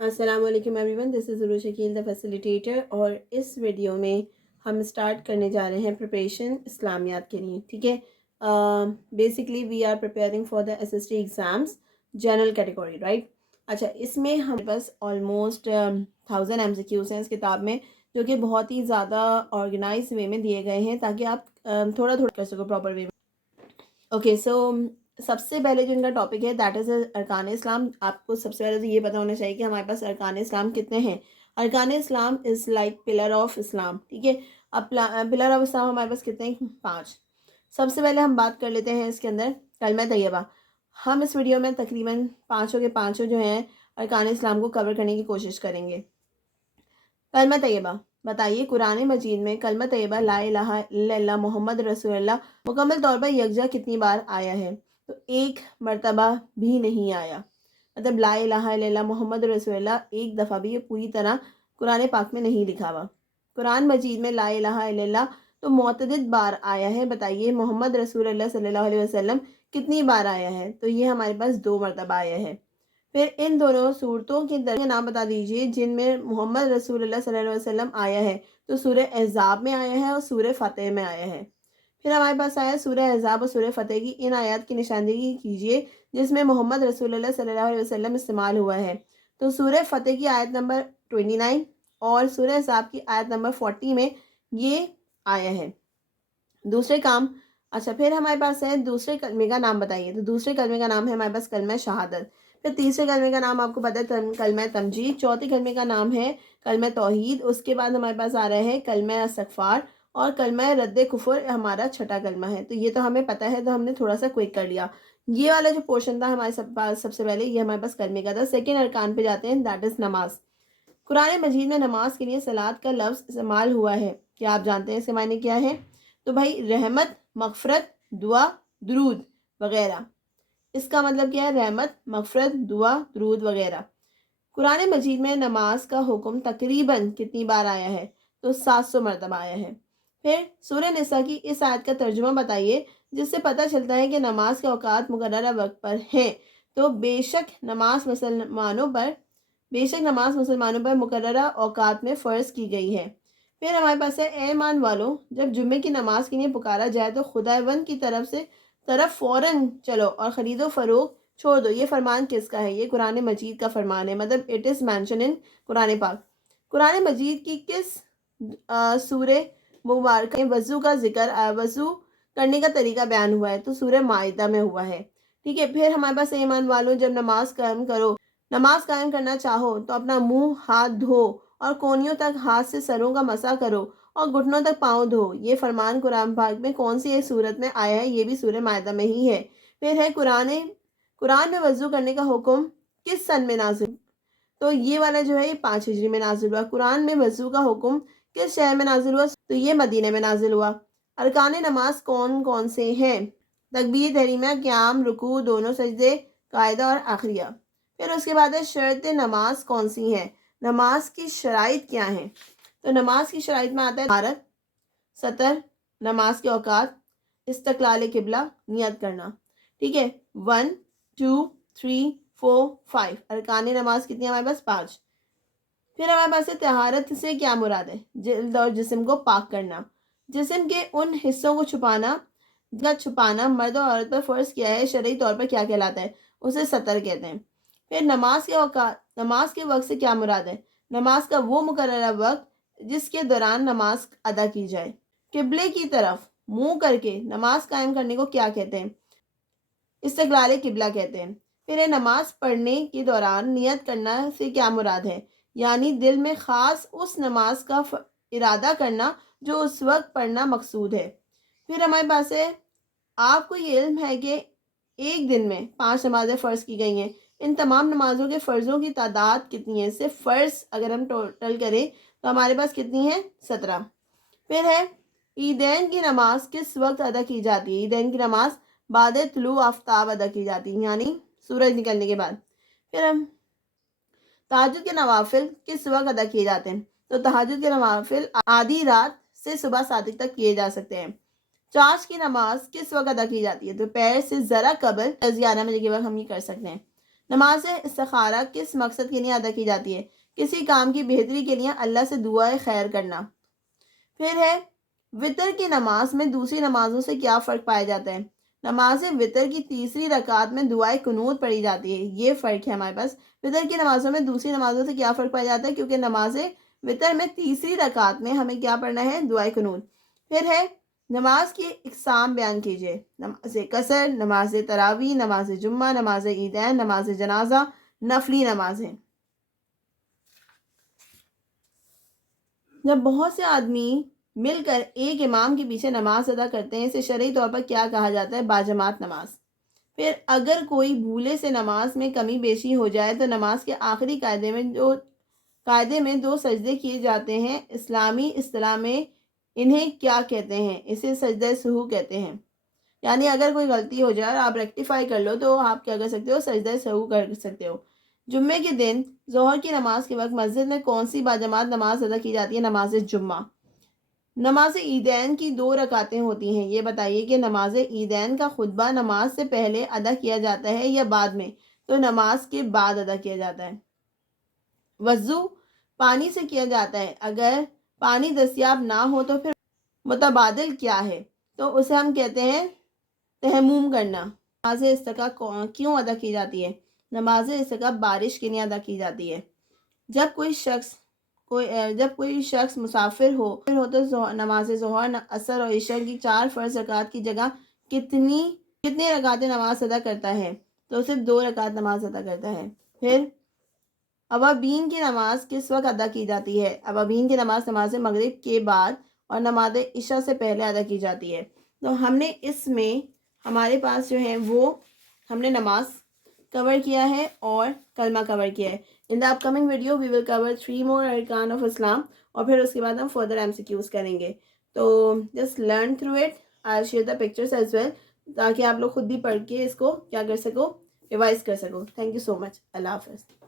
السلام علیکم every one, دس از ضرور شکیل دا فیسیلیٹیٹر، اور اس ویڈیو میں ہم اسٹارٹ کرنے جا رہے ہیں پریپریشن اسلامیات کے لیے. ٹھیک ہے، basically we are preparing for the S S T exams general category, right. اچھا، اس میں ہمارے پاس آلموسٹ 1000 MCQs ہیں اس کتاب میں، جو کہ بہت ہی زیادہ آرگنائز وے میں دیے گئے ہیں تاکہ آپ تھوڑا تھوڑا کر سکو پراپر وے میں. اوکے، سو سب سے پہلے جو ان کا ٹاپک ہے دیٹ از ارکان اسلام. آپ کو سب سے پہلے تو یہ پتہ ہونا چاہیے کہ ہمارے پاس ارکان اسلام کتنے ہیں. ارکان اسلام از لائک پلر آف اسلام. ٹھیک ہے، اب پلر آف اسلام ہمارے پاس کتنے ہیں؟ 5. سب سے پہلے ہم بات کر لیتے ہیں اس کے اندر کلمہ طیبہ. ہم اس ویڈیو میں تقریباً 5 کے 5 جو ہیں ارکان اسلام کو کور کرنے کی کوشش کریں گے. کلمہ طیبہ، بتائیے قرآن مجید میں کلمہ طیبہ لا الہ الا اللہ محمد رسول اللہ مکمل طور پر یکجا کتنی بار آیا ہے؟ تو 1 مرتبہ بھی نہیں آیا. مطلب لا الہ الا اللہ محمد رسول اللہ ایک دفعہ بھی یہ پوری طرح قرآن پاک میں نہیں لکھا ہوا. قرآن مجید میں لا الہ الا اللہ تو متعدد بار آیا ہے. بتائیے محمد رسول اللہ صلی اللہ علیہ وسلم کتنی بار آیا ہے؟ تو یہ ہمارے پاس 2 مرتبہ آیا ہے. پھر ان دونوں صورتوں کے درمیان نام بتا دیجئے جن میں محمد رسول اللہ صلی اللہ علیہ وسلم آیا ہے. تو سورہ احزاب میں آیا ہے اور سورہ فتح میں آیا ہے. پھر ہمارے پاس آیا سورہ احزاب اور سورہ فتح کی ان آیات کی نشاندہی کیجئے جس میں محمد رسول اللہ صلی اللہ علیہ وسلم استعمال ہوا ہے. تو سورہ فتح کی آیت نمبر 29 اور سورہ احزاب کی آیت نمبر 40 میں یہ آیا ہے. دوسرے کام، اچھا پھر ہمارے پاس ہے دوسرے کلمے کا نام بتائیے. تو دوسرے کلمے کا نام ہے ہمارے پاس کلمہ شہادت. پھر تیسرے کلمے کا نام آپ کو پتہ ہے کلمہ تمجید. چوتھے کلمے کا نام ہے کلمہ توحید. اس کے بعد ہمارے پاس آ رہا ہے کلمہ استغفار، اور کلمہ رد کفر ہمارا چھٹا کلمہ ہے. تو یہ تو ہمیں پتہ ہے، تو ہم نے تھوڑا سا کوئک کر لیا. یہ والا جو پورشن تھا ہمارے پاس سب سے پہلے یہ ہمارے پاس کلمے کا تھا. سیکنڈ ارکان پہ جاتے ہیں، دیٹ از نماز. قرآن مجید میں نماز کے لیے صلاۃ کا لفظ استعمال ہوا ہے. کیا آپ جانتے ہیں اس کے معنی کیا ہے؟ تو بھائی رحمت، مغفرت، دعا، درود وغیرہ. اس کا مطلب کیا ہے؟ رحمت، مغفرت، دعا، درود وغیرہ. قرآن مجید میں نماز کا حکم تقریباً کتنی بار آیا ہے؟ تو 700 مرتبہ آیا ہے. پھر سورہ نساء کی اس آیت کا ترجمہ بتائیے جس سے پتہ چلتا ہے کہ نماز کے اوقات مقررہ وقت پر ہیں. تو بے شک نماز مسلمانوں پر مقررہ اوقات میں فرض کی گئی ہے. پھر ہمارے پاس ہے اے ایمان والو، جب جمعے کی نماز کے لیے پکارا جائے تو خداوند کی طرف فوراً چلو اور خرید و فروخت چھوڑ دو. یہ فرمان کس کا ہے؟ یہ قرآن مجید کا فرمان ہے. مطلب اٹ از مینشن ان قرآن پاک. قرآن مجید کی کس سورہ مبارکہ میں وضو کا ذکر وضو کرنے کا طریقہ بیان ہوا ہے؟ تو سورہ مائدہ میں ہوا ہے. ٹھیک ہے، پھر ہمارے پاس ایمان والوں جب نماز قائم کرنا چاہو تو اپنا منہ ہاتھ دھو اور کونیوں تک ہاتھ سے سروں کا مسح کرو اور گھٹنوں تک پاؤں دھو. یہ فرمان قرآن پاک میں کون سی ایک صورت میں آیا ہے؟ یہ بھی سورہ مائدہ میں ہی ہے. پھر ہے قرآن میں وضو کرنے کا حکم کس سن میں نازل؟ تو یہ والا جو ہے یہ 5 ہجری میں نازل ہوا. قرآن میں وضو کا حکم کس شہر میں نازل ہوا؟ تو یہ مدینہ میں نازل ہوا. ارکان نماز کون کون سے ہیں؟ تکبیر تحریمہ، قیام، رکوع، دونوں سجدے، قاعدہ اور آخریہ. پھر اس کے بعد ہے شرط نماز کون سی ہیں؟ نماز کی شرائط کیا ہیں؟ تو نماز کی شرائط میں آتا ہے طہارت، سطر، نماز کے اوقات، استقلال قبلہ، نیت کرنا. ٹھیک ہے، 1 2 3 4 5 ارکان نماز کتنی ہمارے پاس؟ 5. پھر ہمارے پاس طہارت سے کیا مراد ہے؟ جلد اور جسم کو پاک کرنا. جسم کے ان حصوں کو چھپانا مرد اور عورت پر فرض کیا ہے شرعی طور پر کیا کہلاتا ہے؟ اسے سطر کہتے ہیں. پھر نماز کے وقت سے کیا مراد ہے؟ نماز کا وہ مقررہ وقت جس کے دوران نماز ادا کی جائے. قبلے کی طرف منہ کر کے نماز قائم کرنے کو کیا کہتے ہیں؟ استقلال قبلہ کہتے ہیں. پھر نماز پڑھنے کے دوران نیت کرنا سے کیا مراد ہے؟ یعنی دل میں خاص اس نماز کا ارادہ کرنا جو اس وقت پڑھنا مقصود ہے. پھر ہمارے پاس ہے آپ کو یہ علم ہے کہ ایک دن میں 5 نمازیں فرض کی گئی ہیں. ان تمام نمازوں کے فرضوں کی تعداد کتنی ہے؟ صرف فرض اگر ہم ٹوٹل کریں تو ہمارے پاس کتنی ہے؟ 17. پھر ہے عیدین کی نماز کس وقت ادا کی جاتی ہے؟ عیدین کی نماز بعد طلوع آفتاب ادا کی جاتی ہے، یعنی سورج نکلنے کے بعد. پھر ہم تہجد کے نوافل کس وقت ادا کیے جاتے ہیں؟ تو تہجد کے نوافل آدھی رات سے صبح صادق تک کیے جا سکتے ہیں. چاش کی نماز کس وقت ادا کی جاتی ہے؟ دوپہر سے ذرا قبل 11 بجے کے وقت ہم یہ کر سکتے ہیں. نماز استخارہ کس مقصد کے لیے ادا کی جاتی ہے؟ کسی کام کی بہتری کے لیے اللہ سے دعائے خیر کرنا۔ پھر ہے وطر کی نماز میں دوسری نمازوں سے کیا فرق پایا جاتا ہے؟ نماز وطر کی تیسری رکعت میں دعائے قنوت پڑھی جاتی ہے، یہ فرق ہے ہمارے پاس۔ وطر کی نمازوں میں دوسری نمازوں سے کیا فرق پایا جاتا ہے؟ کیونکہ نماز وطر میں تیسری رکعت میں ہمیں کیا پڑھنا ہے؟ دعائے قنوت۔ پھر ہے نماز کی اقسام بیان کیجیے۔ نماز قصر، نماز تراویح، نماز جمعہ، نماز عیدین، نماز جنازہ، نفلی نمازیں۔ جب بہت سے آدمی مل کر ایک امام کے پیچھے نماز ادا کرتے ہیں، اسے شرعی طور پر کیا کہا جاتا ہے؟ باجماعت نماز۔ پھر اگر کوئی بھولے سے نماز میں کمی بیشی ہو جائے تو نماز کے آخری قاعدے میں 2 سجدے کیے جاتے ہیں، اسلامی اصطلاح میں انہیں کیا کہتے ہیں؟ اسے سجدہ سہو کہتے ہیں۔ یعنی اگر کوئی غلطی ہو جائے اور آپ ریکٹیفائی کر لو تو آپ کیا کر سکتے ہو؟ سجدہ سہو کر سکتے ہو۔ جمعے کے دن ظہر کی نماز کے وقت مسجد میں کون سی باجماعت نماز ادا کی جاتی ہے؟ نماز جمعہ۔ نماز عیدین کی 2 رکعتیں ہوتی ہیں، یہ بتائیے کہ نماز عیدین کا خطبہ نماز سے پہلے ادا کیا جاتا ہے یا بعد میں؟ تو نماز کے بعد ادا کیا جاتا ہے۔ وضو پانی سے کیا جاتا ہے، اگر پانی دستیاب نہ ہو تو پھر متبادل کیا ہے؟ تو اسے ہم کہتے ہیں تیمم کرنا۔ نماز استسقا کیوں ادا کی جاتی ہے؟ نماز استسقا بارش کے لیے ادا کی جاتی ہے۔ جب کوئی شخص مسافر ہو تو نماز ظہر، عصر اور عشاء کی 4 فرض رکعت کی جگہ کتنی رکعتیں نماز ادا کرتا ہے؟ تو صرف 2 رکعت نماز ادا کرتا ہے۔ پھر اوابین کی نماز کس وقت ادا کی جاتی ہے؟ اوابین کی نماز مغرب کے بعد اور نماز عشاء سے پہلے ادا کی جاتی ہے۔ تو ہم نے اس میں ہمارے پاس جو ہے وہ ہم نے نماز کور کیا ہے اور کلمہ کور کیا ہے۔ ان دا اپ کمنگ ویڈیو وی ول کور 3 more ارکان آف اسلام، اور پھر اس کے بعد ہم فردر MCQs کریں گے۔ تو just learn through it, I share the pictures as well, تاکہ آپ لوگ خود بھی پڑھ کے اس کو کیا کر سکو؟ ریوائز کر سکو۔ تھینک یو سو مچ۔ اللہ حافظ۔